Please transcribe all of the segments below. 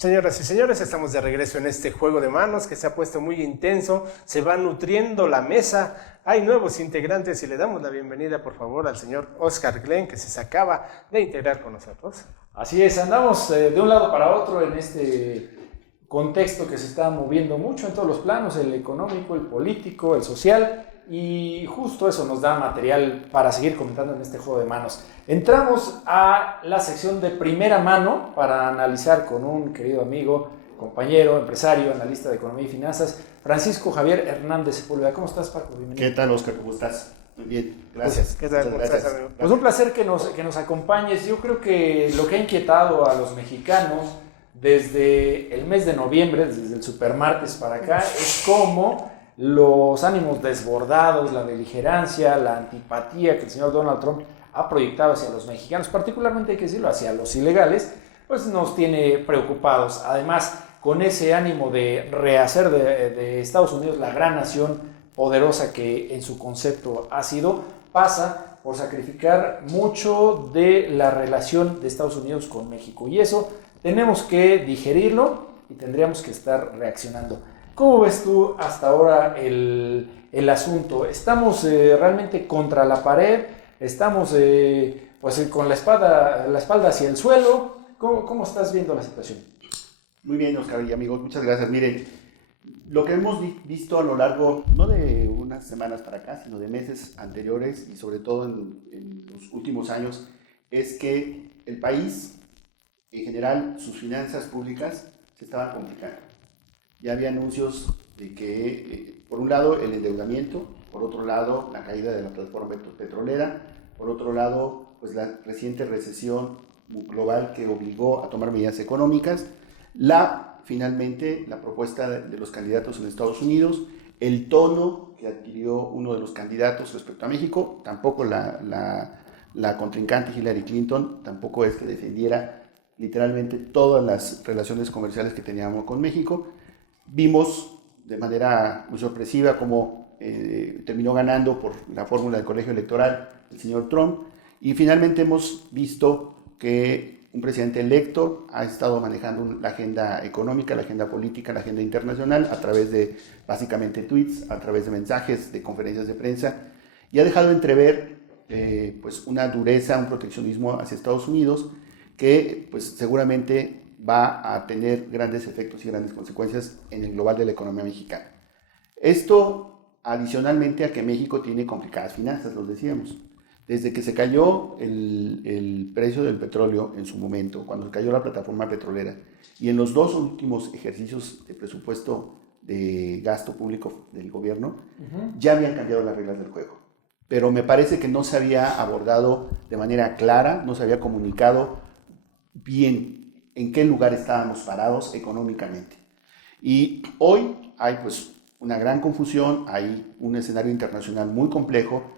Señoras y señores, estamos de regreso en este juego de manos que se ha puesto muy intenso, se va nutriendo la mesa, hay nuevos integrantes y le damos la bienvenida por favor al señor Oscar Glenn que se acaba de integrar con nosotros. Así es, andamos de un lado para otro en este contexto que se está moviendo mucho en todos los planos, el económico, el político, el social, y justo eso nos da material para seguir comentando en este juego de manos. Entramos a la sección de primera mano para analizar con un querido amigo, compañero, empresario, analista de economía y finanzas, Francisco Javier Hernández Sepúlveda. ¿Cómo estás, Paco? Bienvenido. ¿Qué tal, Oscar? ¿Cómo estás? Muy bien, gracias. ¿Qué tal? ¿Cómo estás, amigo? Pues un placer que nos acompañes. Yo creo que lo que ha inquietado a los mexicanos desde el mes de noviembre, desde el supermartes para acá, es cómo los ánimos desbordados, la beligerancia, la antipatía que el señor Donald Trump ha proyectado hacia los mexicanos, particularmente hay que decirlo, hacia los ilegales, pues nos tiene preocupados. Además, con ese ánimo de rehacer de Estados Unidos la gran nación poderosa que en su concepto ha sido, pasa por sacrificar mucho de la relación de Estados Unidos con México. Y eso tenemos que digerirlo y tendríamos que estar reaccionando. ¿Cómo ves tú hasta ahora el asunto? ¿Estamos realmente contra la pared? ¿Estamos con la espalda hacia el suelo? ¿Cómo estás viendo la situación? Muy bien, Oscar y amigos, muchas gracias. Miren, lo que hemos visto a lo largo, no de unas semanas para acá, sino de meses anteriores y sobre todo en los últimos años, es que el país, en general, sus finanzas públicas se estaban complicando. Ya había anuncios de que, por un lado, el endeudamiento, por otro lado, la caída de la plataforma petrolera, por otro lado, pues la reciente recesión global que obligó a tomar medidas económicas, finalmente, la propuesta de los candidatos en Estados Unidos, el tono que adquirió uno de los candidatos respecto a México, tampoco la contrincante Hillary Clinton, tampoco es que defendiera literalmente todas las relaciones comerciales que teníamos con México. Vimos de manera muy sorpresiva cómo terminó ganando por la fórmula del colegio electoral el señor Trump, y finalmente hemos visto que un presidente electo ha estado manejando la agenda económica, la agenda política, la agenda internacional a través de básicamente tweets, a través de mensajes, de conferencias de prensa, y ha dejado entrever pues una dureza, un proteccionismo hacia Estados Unidos que pues seguramente va a tener grandes efectos y grandes consecuencias en el global de la economía mexicana. Esto adicionalmente a que México tiene complicadas finanzas, lo decíamos. Desde que se cayó el precio del petróleo en su momento, cuando se cayó la plataforma petrolera, y en los dos últimos ejercicios de presupuesto de gasto público del gobierno, ya habían cambiado las reglas del juego. Pero me parece que no se había abordado de manera clara, no se había comunicado bien en qué lugar estábamos parados económicamente. Y hoy hay pues una gran confusión, hay un escenario internacional muy complejo,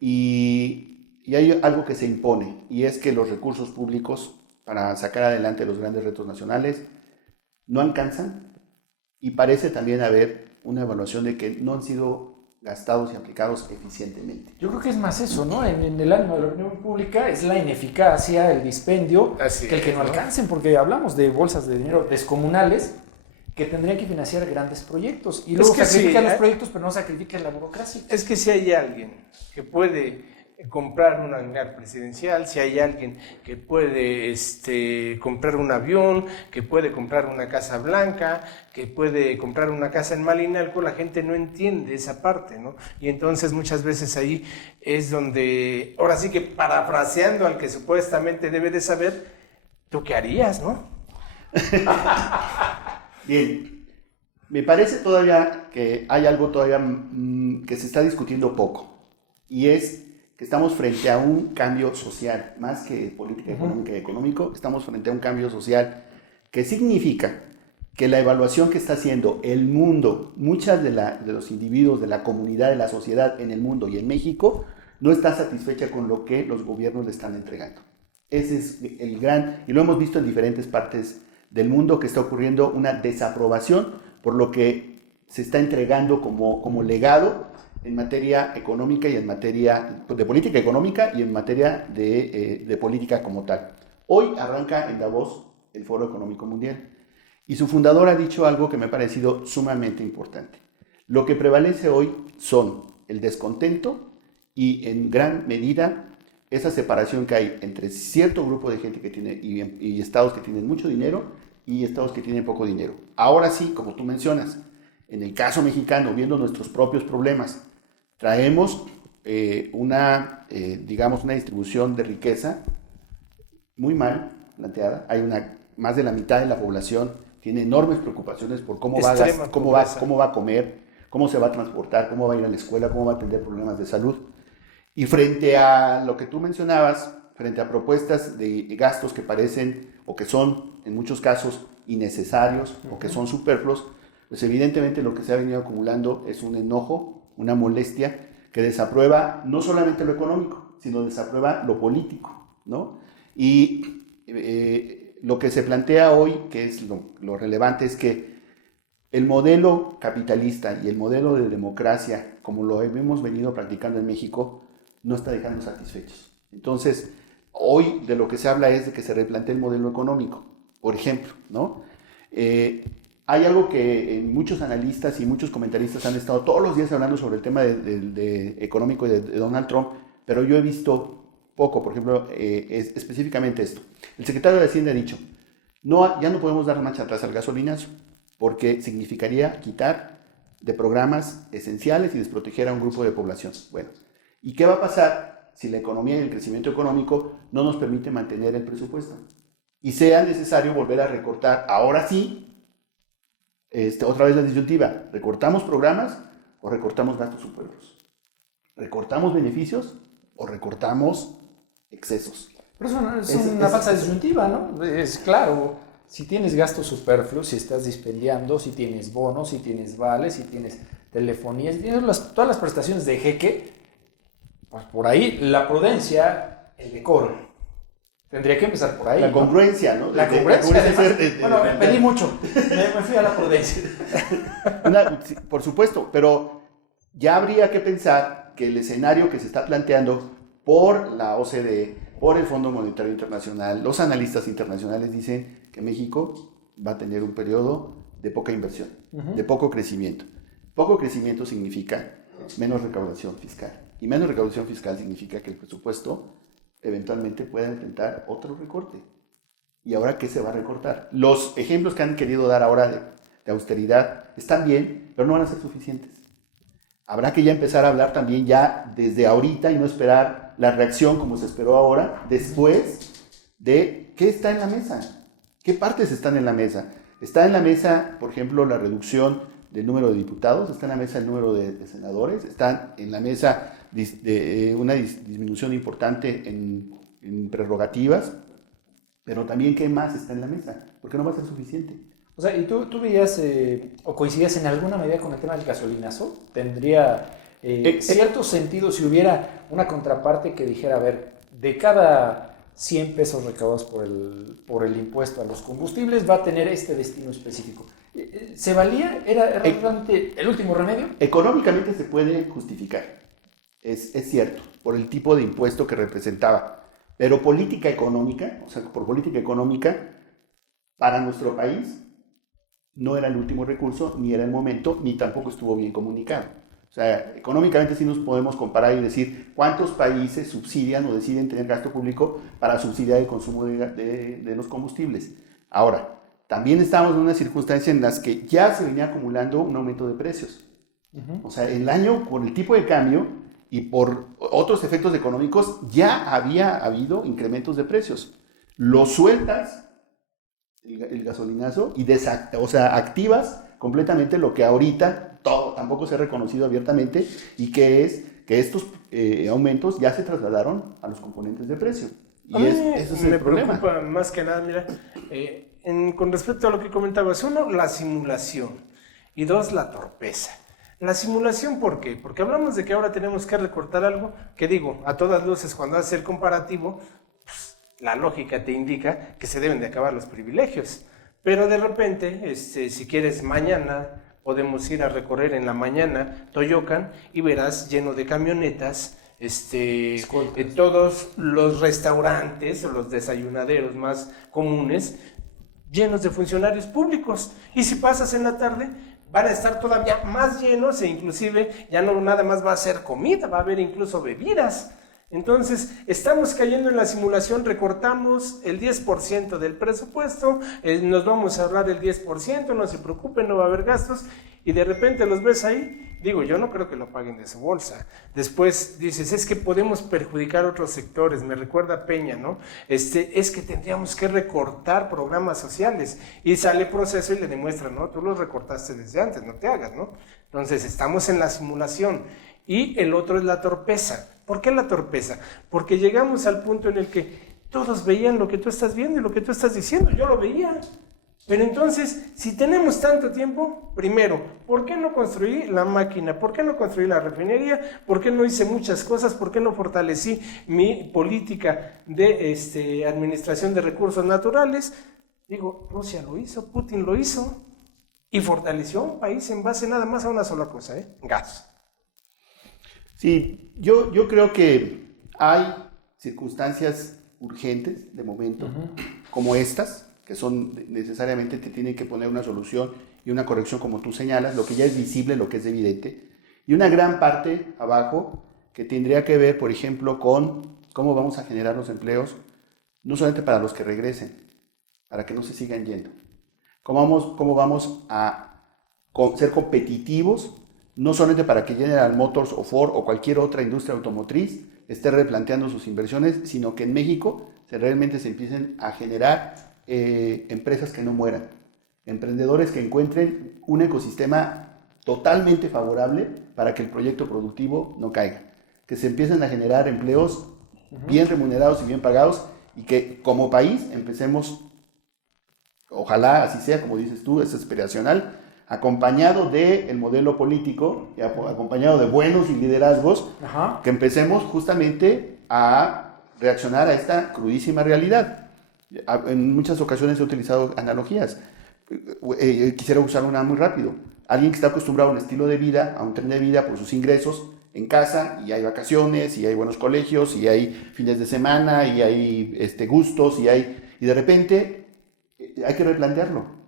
y hay algo que se impone, y es que los recursos públicos para sacar adelante los grandes retos nacionales no alcanzan, y parece también haber una evaluación de que no han sido gastados y aplicados eficientemente. Yo creo que es más eso, ¿no? En el ánimo de la opinión pública es la ineficacia, el dispendio, que no alcancen, porque hablamos de bolsas de dinero descomunales que tendrían que financiar grandes proyectos, y luego sacrifican los proyectos, pero no sacrifican la burocracia. Es que si hay alguien que puede comprar un hangar presidencial, si hay alguien que puede comprar un avión, que puede comprar una casa blanca, que puede comprar una casa en Malinalco, la gente no entiende esa parte, ¿no? Y entonces muchas veces ahí es donde, ahora sí que parafraseando al que supuestamente debe de saber, ¿tú qué harías, no? Bien, me parece todavía que hay algo todavía que se está discutiendo poco, y es que estamos frente a un cambio social, más que política económica y económico, estamos frente a un cambio social que significa que la evaluación que está haciendo el mundo, muchas de los individuos, de la comunidad, de la sociedad en el mundo y en México, no está satisfecha con lo que los gobiernos le están entregando. Ese es el gran, y lo hemos visto en diferentes partes del mundo, que está ocurriendo una desaprobación por lo que se está entregando como legado en materia económica y en materia de política económica y en materia de política como tal. Hoy arranca en Davos el Foro Económico Mundial, Y su fundador ha dicho algo que me ha parecido sumamente importante. Lo que prevalece hoy son el descontento y en gran medida esa separación que hay entre cierto grupo de gente que tiene y estados que tienen mucho dinero y estados que tienen poco dinero. Ahora sí, como tú mencionas, en el caso mexicano, viendo nuestros propios problemas, traemos una distribución de riqueza muy mal planteada. Más de la mitad de la población tiene enormes preocupaciones por cómo va a comer, cómo se va a transportar, cómo va a ir a la escuela, cómo va a tener problemas de salud. Y frente a lo que tú mencionabas, frente a propuestas de gastos que parecen o que son en muchos casos innecesarios o que son superfluos, pues evidentemente lo que se ha venido acumulando es un enojo, una molestia que desaprueba no solamente lo económico, sino desaprueba lo político, ¿no? Y lo que se plantea hoy, que es lo relevante, es que el modelo capitalista y el modelo de democracia, como lo hemos venido practicando en México, no está dejando satisfechos. Entonces, hoy de lo que se habla es de que se replantee el modelo económico, por ejemplo, ¿no? Hay algo que muchos analistas y muchos comentaristas han estado todos los días hablando sobre el tema económico de Donald Trump, pero yo he visto poco, por ejemplo, específicamente esto. El secretario de Hacienda ha dicho, ya no podemos dar marcha atrás al gasolinazo, porque significaría quitar de programas esenciales y desproteger a un grupo de población. Bueno, ¿y qué va a pasar si la economía y el crecimiento económico no nos permite mantener el presupuesto? Y sea necesario volver a recortar, ahora sí, otra vez la disyuntiva, ¿recortamos programas o recortamos gastos superfluos? ¿Recortamos beneficios o recortamos excesos? Pero es una falsa disyuntiva, ¿no? Es claro, si tienes gastos superfluos, si estás dispendiando, si tienes bonos, si tienes vales, si tienes telefonía, si tienes todas las prestaciones de jeque, pues por ahí la prudencia, el decoro, tendría que empezar por ahí. La congruencia, ¿no? La congruencia. Bueno, me pedí mucho, me fui a la prudencia. Por supuesto, pero ya habría que pensar que el escenario que se está planteando por la OCDE, por el Fondo Monetario Internacional, los analistas internacionales dicen que México va a tener un periodo de poca inversión, de poco crecimiento. Poco crecimiento significa menos recaudación fiscal. Y menos recaudación fiscal significa que el presupuesto eventualmente pueda enfrentar otro recorte. ¿Y ahora qué se va a recortar? Los ejemplos que han querido dar ahora de austeridad están bien, pero no van a ser suficientes. Habrá que ya empezar a hablar también ya desde ahorita y no esperar la reacción como se esperó ahora, después de qué está en la mesa, qué partes están en la mesa. Está en la mesa, por ejemplo, la reducción del número de diputados, está en la mesa el número de senadores, está en la mesa una disminución importante en prerrogativas, pero también qué más está en la mesa, porque no va a ser suficiente. O sea, ¿y tú veías o coincidías en alguna medida con el tema del gasolinazo? ¿Tendría cierto sentido si hubiera una contraparte que dijera, a ver, de cada 100 pesos recaudados por el impuesto a los combustibles va a tener este destino específico? ¿Se valía? ¿Era realmente el último remedio? Económicamente se puede justificar, es cierto, por el tipo de impuesto que representaba, pero política económica, o sea, por política económica, para nuestro país, no era el último recurso, ni era el momento, ni tampoco estuvo bien comunicado. O sea, económicamente sí nos podemos comparar y decir cuántos países subsidian o deciden tener gasto público para subsidiar el consumo de los combustibles. Ahora, también estamos en una circunstancia en las que ya se venía acumulando un aumento de precios. O sea, el año, por el tipo de cambio y por otros efectos económicos, ya había habido incrementos de precios. Lo sueltas, el gasolinazo, y activas completamente lo que ahorita tampoco se ha reconocido abiertamente, y que es que estos aumentos ya se trasladaron a los componentes de precio. Y eso es el problema. Me preocupa más que nada, mira, con respecto a lo que comentabas, uno, la simulación, y dos, la torpeza. La simulación, ¿por qué? Porque hablamos de que ahora tenemos que recortar algo, que digo, a todas luces, cuando haces el comparativo, pues, la lógica te indica que se deben de acabar los privilegios. Pero de repente, si quieres mañana, podemos ir a recorrer en la mañana Toyocan y verás lleno de camionetas, todos los restaurantes o los desayunaderos más comunes, llenos de funcionarios públicos. Y si pasas en la tarde, van a estar todavía más llenos e inclusive ya no nada más va a ser comida, va a haber incluso bebidas. Entonces, estamos cayendo en la simulación, recortamos el 10% del presupuesto, nos vamos a ahorrar el 10%, no se preocupen, no va a haber gastos, y de repente los ves ahí, digo, yo no creo que lo paguen de su bolsa. Después dices, es que podemos perjudicar otros sectores, me recuerda a Peña, ¿no? Es que tendríamos que recortar programas sociales, y sale Proceso y le demuestra, ¿no? Tú los recortaste desde antes, no te hagas, ¿no? Entonces, estamos en la simulación, y el otro es la torpeza. ¿Por qué la torpeza? Porque llegamos al punto en el que todos veían lo que tú estás viendo y lo que tú estás diciendo. Yo lo veía. Pero entonces, si tenemos tanto tiempo, primero, ¿por qué no construí la máquina? ¿Por qué no construí la refinería? ¿Por qué no hice muchas cosas? ¿Por qué no fortalecí mi política de administración de recursos naturales? Digo, Rusia lo hizo, Putin lo hizo y fortaleció un país en base nada más a una sola cosa, gas. Sí, yo creo que hay circunstancias urgentes de momento, como estas, que son necesariamente te tienen que poner una solución y una corrección como tú señalas, lo que ya es visible, lo que es evidente, y una gran parte abajo que tendría que ver, por ejemplo, con cómo vamos a generar los empleos, no solamente para los que regresen, para que no se sigan yendo, cómo vamos a ser competitivos, no solamente para que General Motors o Ford o cualquier otra industria automotriz esté replanteando sus inversiones, sino que en México realmente se empiecen a generar empresas que no mueran, emprendedores que encuentren un ecosistema totalmente favorable para que el proyecto productivo no caiga, que se empiecen a generar empleos bien remunerados y bien pagados y que como país empecemos, ojalá así sea, como dices tú, es aspiracional, acompañado del modelo político, acompañado de buenos liderazgos, que empecemos justamente a reaccionar a esta crudísima realidad. En muchas ocasiones he utilizado analogías. Quisiera usar una muy rápido. Alguien que está acostumbrado a un estilo de vida, a un tren de vida por sus ingresos en casa, y hay vacaciones, y hay buenos colegios, y hay fines de semana, y hay gustos, y de repente hay que replantearlo.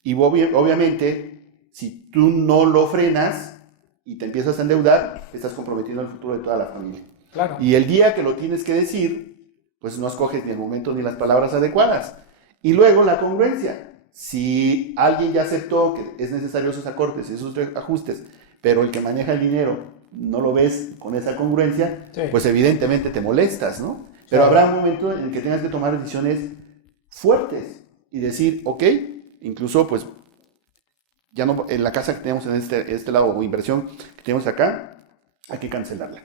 Y obviamente, si tú no lo frenas y te empiezas a endeudar, estás comprometiendo el futuro de toda la familia. Claro. Y el día que lo tienes que decir, pues no escoges ni el momento ni las palabras adecuadas. Y luego la congruencia. Si alguien ya aceptó que es necesario esos acortes y esos ajustes, pero el que maneja el dinero no lo ves con esa congruencia, sí, pues evidentemente te molestas, ¿no? Pero habrá un momento en el que tengas que tomar decisiones fuertes y decir, ok, incluso pues ya no, en la casa que tenemos en este lado o inversión que tenemos acá, hay que cancelarla.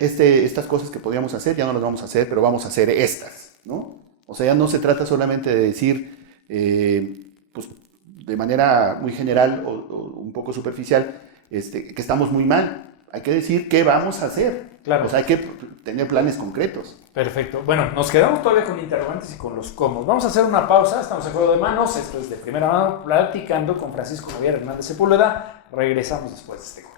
Estas cosas que podíamos hacer ya no las vamos a hacer, pero vamos a hacer estas, ¿no? O sea, ya no se trata solamente de decir pues de manera muy general o un poco superficial que estamos muy mal. Hay que decir qué vamos a hacer. Claro. O sea, hay que tener planes concretos. Perfecto. Bueno, nos quedamos todavía con interrogantes y con los cómo. Vamos a hacer una pausa, estamos en Juego de Manos. Esto es De Primera Mano, platicando con Francisco Javier Hernández Sepúlveda. Regresamos después de este corte.